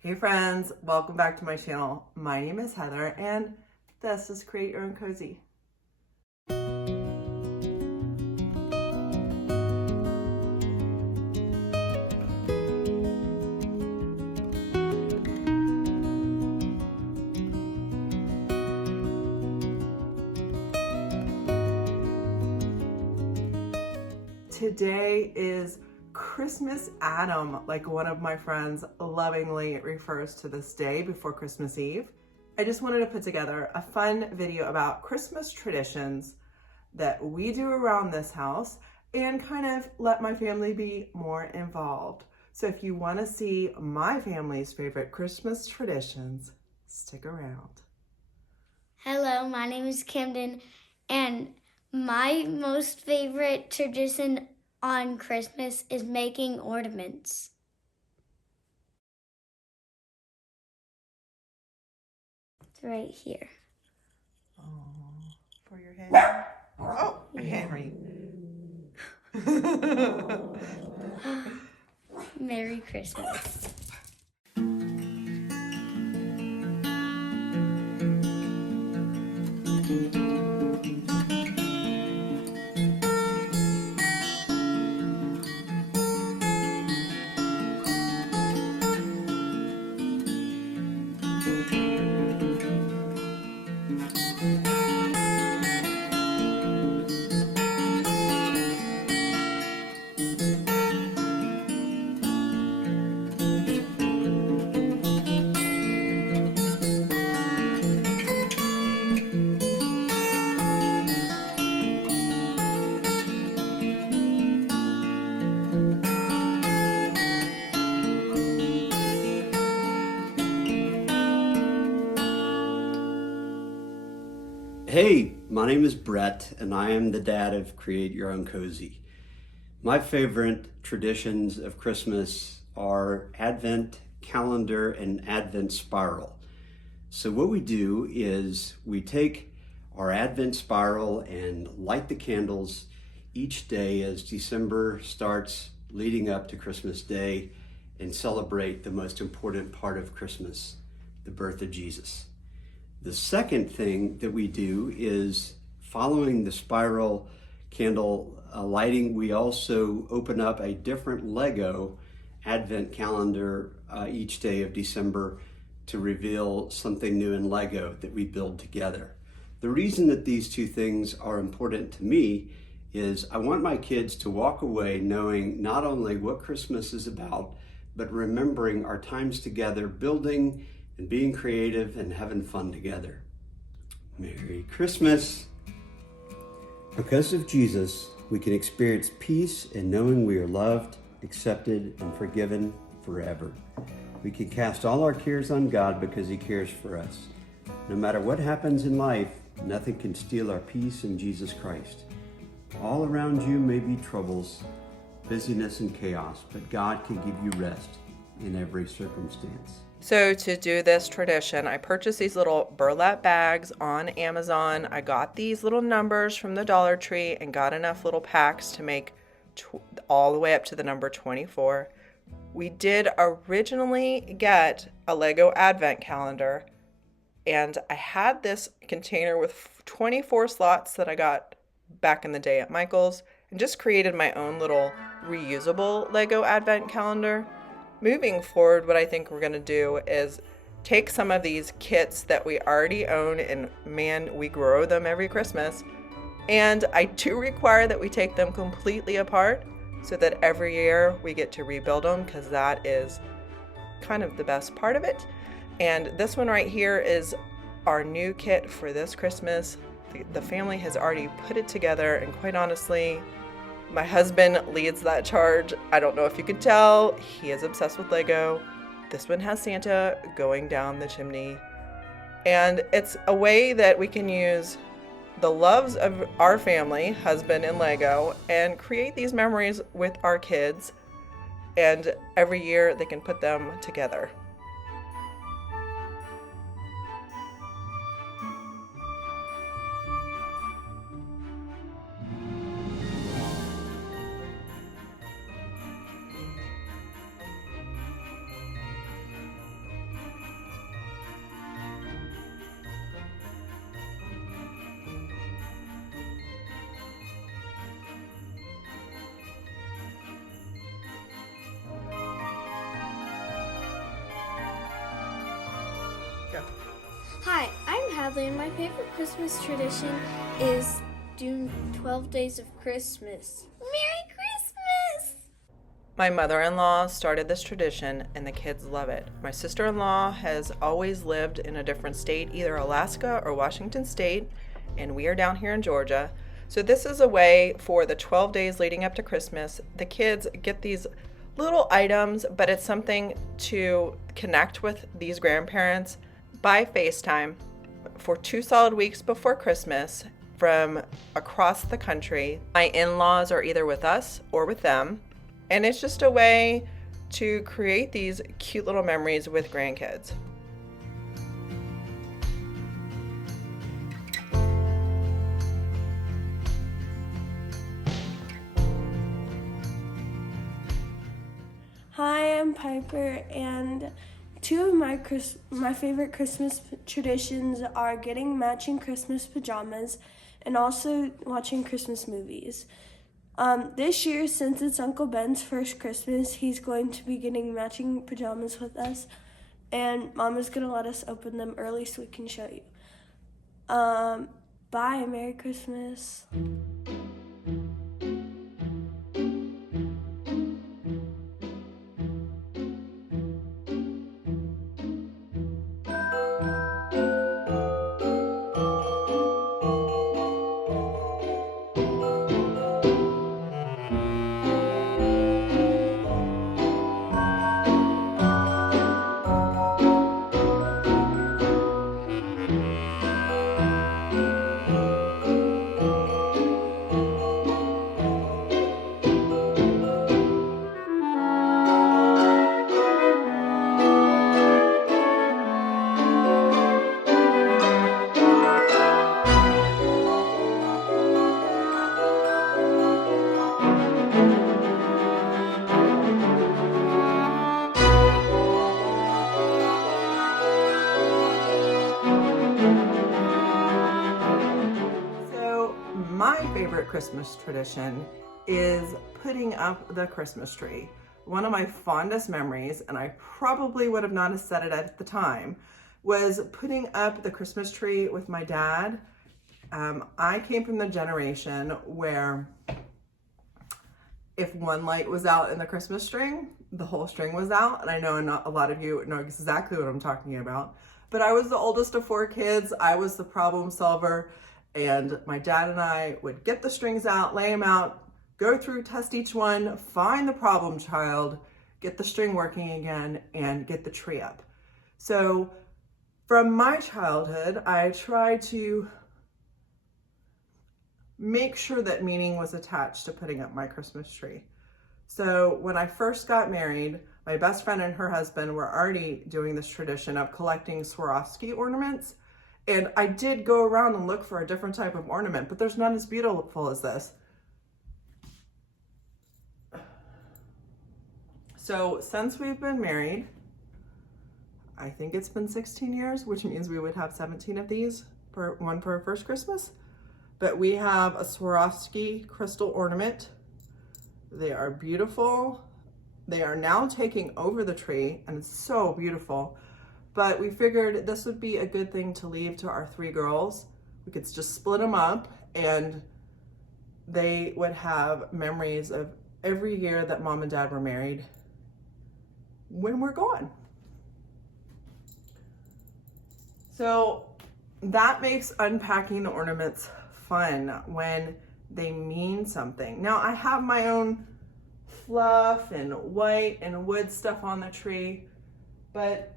Hey friends, welcome back to my channel. My name is Heather and this is Create Your Own Cozy. Today is Christmas Adam, like one of my friends lovingly refers to this day before Christmas Eve. I just wanted to put together a fun video about Christmas traditions that we do around this house and kind of let my family be more involved. So if you want to see my family's favorite Christmas traditions, stick around. Hello, my name is Camden, and my most favorite tradition on Christmas is making ornaments. It's right here. Oh, for your head. Oh, Henry. Merry Christmas. Hey, my name is Brett, and I am the dad of Create Your Own Cozy. My favorite traditions of Christmas are Advent calendar and Advent spiral. So what we do is we take our Advent spiral and light the candles each day as December starts leading up to Christmas Day and celebrate the most important part of Christmas, the birth of Jesus. The second thing that we do is following the spiral candle lighting, we also open up a different Lego Advent calendar each day of December to reveal something new in Lego that we build together. The reason that these two things are important to me is I want my kids to walk away knowing not only what Christmas is about, but remembering our times together building and being creative and having fun together. Merry Christmas! Because of Jesus, we can experience peace in knowing we are loved, accepted, and forgiven forever. We can cast all our cares on God because He cares for us. No matter what happens in life, nothing can steal our peace in Jesus Christ. All around you may be troubles, busyness, and chaos, but God can give you rest in every circumstance. So to do this tradition, I purchased these little burlap bags on Amazon. I got these little numbers from the Dollar Tree and got enough little packs to make all the way up to the number 24. We did originally get a Lego Advent calendar, and I had this container with 24 slots that I got back in the day at Michael's and just created my own little reusable Lego Advent calendar. Moving forward, what I think we're going to do is take some of these kits that we already own, and man, we grow them every Christmas. And I do require that we take them completely apart so that every year we get to rebuild them, because that is kind of the best part of it. And this one right here is our new kit for this Christmas. The family has already put it together, and quite honestly, my husband leads that charge. I don't know if you can tell, he is obsessed with Lego. This one has Santa going down the chimney. And it's a way that we can use the loves of our family, husband and Lego, and create these memories with our kids. And every year they can put them together. Hi, I'm Hadley, and my favorite Christmas tradition is doing 12 days of Christmas. Merry Christmas! My mother-in-law started this tradition and the kids love it. My sister-in-law has always lived in a different state, either Alaska or Washington State, and we are down here in Georgia. So this is a way for the 12 days leading up to Christmas. The kids get these little items, but it's something to connect with these grandparents by FaceTime for 2 solid weeks before Christmas from across the country. My in-laws are either with us or with them. And it's just a way to create these cute little memories with grandkids. Hi, I'm Piper, and two of my favorite Christmas traditions are getting matching Christmas pajamas and also watching Christmas movies. This year, since it's Uncle Ben's first Christmas, he's going to be getting matching pajamas with us, and Mama's going to let us open them early so we can show you. Bye, Merry Christmas. My favorite Christmas tradition is putting up the Christmas tree. One of my fondest memories, and I probably would have not have said it at the time, was putting up the Christmas tree with my dad. I came from the generation where if one light was out in the Christmas string, the whole string was out. And I know not a lot of you know exactly what I'm talking about, but I was the oldest of 4 kids. I was the problem solver. And my dad and I would get the strings out, lay them out, go through, test each one, find the problem child, get the string working again, and get the tree up. So from my childhood, I tried to make sure that meaning was attached to putting up my Christmas tree. So when I first got married, my best friend and her husband were already doing this tradition of collecting Swarovski ornaments. And I did go around and look for a different type of ornament, but there's none as beautiful as this. So since we've been married, I think it's been 16 years, which means we would have 17 of these, one for our first Christmas. But we have a Swarovski crystal ornament. They are beautiful. They are now taking over the tree, and it's so beautiful. But we figured this would be a good thing to leave to our 3 girls. We could just split them up and they would have memories of every year that Mom and Dad were married when we're gone. So that makes unpacking the ornaments fun when they mean something. Now I have my own fluff and white and wood stuff on the tree, but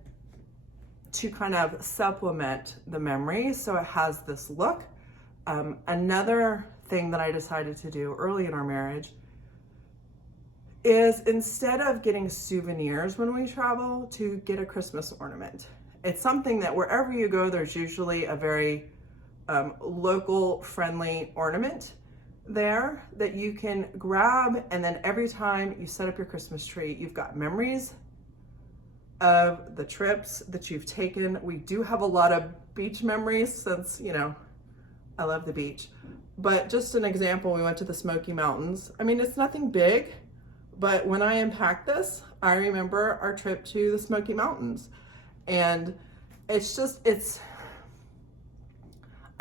to kind of supplement the memories so it has this look. Another thing that I decided to do early in our marriage is instead of getting souvenirs when we travel, to get a Christmas ornament. It's something that wherever you go, there's usually a very local friendly ornament there that you can grab, and then every time you set up your Christmas tree, you've got memories of the trips that you've taken. We do have a lot of beach memories since, you know, I love the beach. But just an example, we went to the Smoky Mountains. I mean, it's nothing big, but when I unpacked this, I remember our trip to the Smoky Mountains. And it's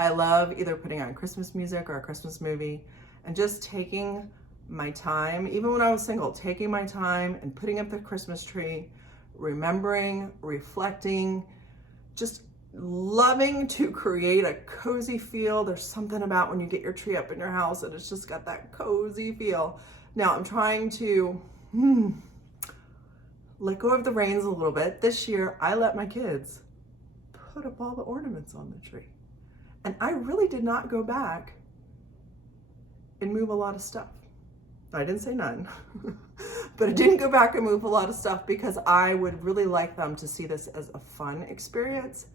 I love either putting on Christmas music or a Christmas movie and just taking my time, even when I was single, taking my time and putting up the Christmas tree, remembering, reflecting, just loving to create a cozy feel. There's something about when you get your tree up in your house and it's just got that cozy feel. Now I'm trying to let go of the reins a little bit. This year, I let my kids put up all the ornaments on the tree. And I really did not go back and move a lot of stuff. I didn't say none, but I didn't go back and move a lot of stuff because I would really like them to see this as a fun experience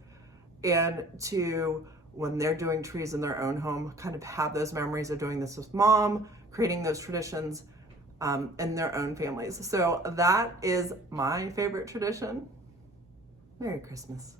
and to, when they're doing trees in their own home, kind of have those memories of doing this with mom, creating those traditions in their own families. So that is my favorite tradition. Merry Christmas.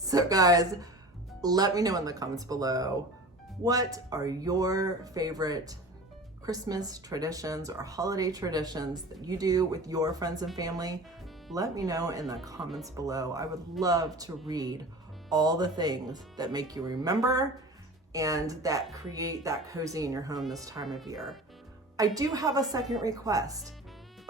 So guys, let me know in the comments below, what are your favorite Christmas traditions or holiday traditions that you do with your friends and family? Let me know in the comments below. I would love to read all the things that make you remember and that create that cozy in your home this time of year. I do have a second request.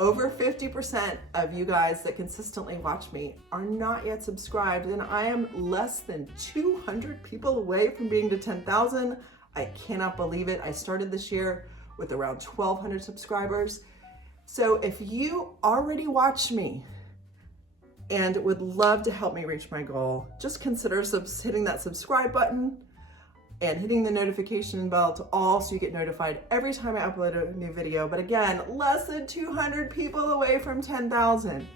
Over 50% of you guys that consistently watch me are not yet subscribed, and I am less than 200 people away from being to 10,000. I cannot believe it. I started this year with around 1,200 subscribers. So if you already watch me and would love to help me reach my goal, just consider hitting that subscribe button. and hitting the notification bell to all so you get notified every time I upload a new video. But again, less than 200 people away from 10,000.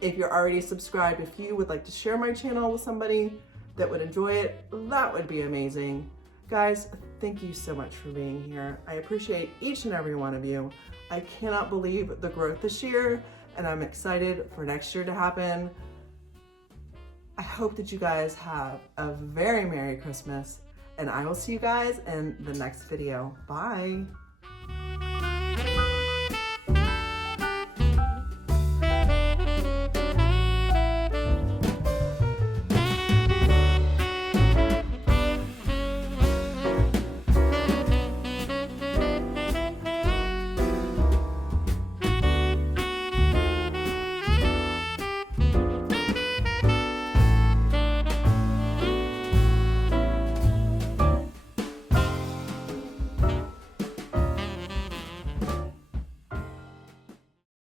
If you're already subscribed, if you would like to share my channel with somebody that would enjoy it, that would be amazing. Guys, thank you so much for being here. I appreciate each and every one of you. I cannot believe the growth this year, and I'm excited for next year to happen. I hope that you guys have a very Merry Christmas, and I will see you guys in the next video. Bye.